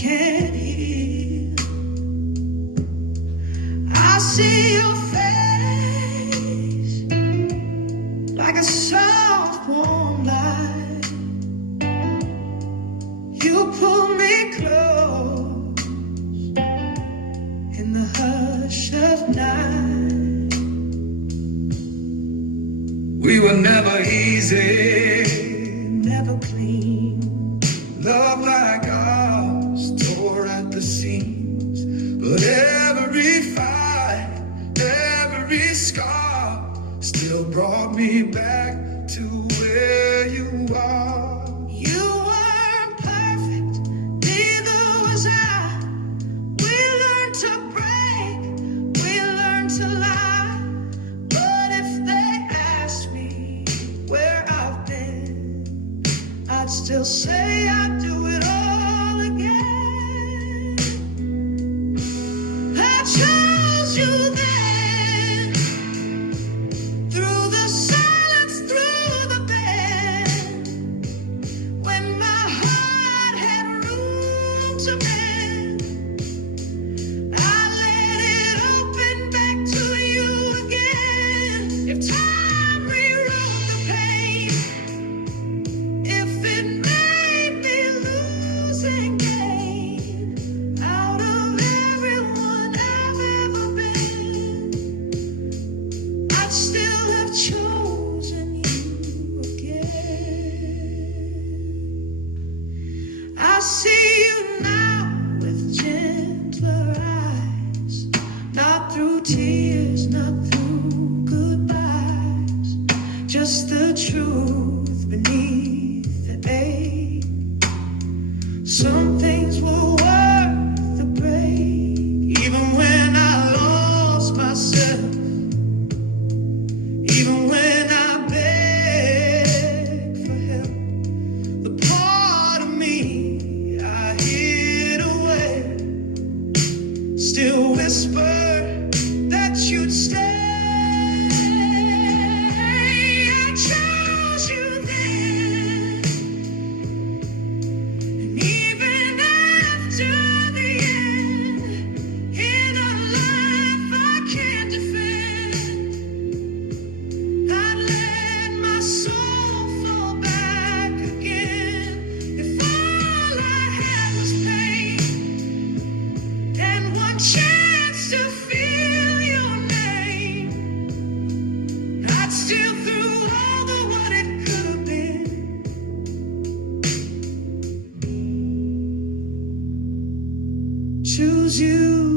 can't hear. I see your face like a soft warm light. You pull me close in the hush of night. We were never easy, never clean. love like ours tore at the seams. But every fight, every scar still brought me back to where you are. You weren't perfect, neither was I. We learned to break, we learned to lie. But if they ask me where I've been, I'd still say I'd do it all again. I chose you then, through the silence, through the bend, when my heart had room to mend. I let it open back to you again. If time rewrote the pain, if it made me lose and gain out of everyone I've ever been, I'd still have chosen you again. I see you now with gentler eyes, not through tears, not through goodbyes, just the truth beneath the ache. Some things were worth the break, even when I lost myself, even when I begged for help. The part of me I hid away still whispered that you'd stay. I chose you then, and even after the end, in a life I can't defend, I'd let my soul fall back again. If all I had was pain and one chance to feel your name, I'd steal through all the what it could have been. Choose you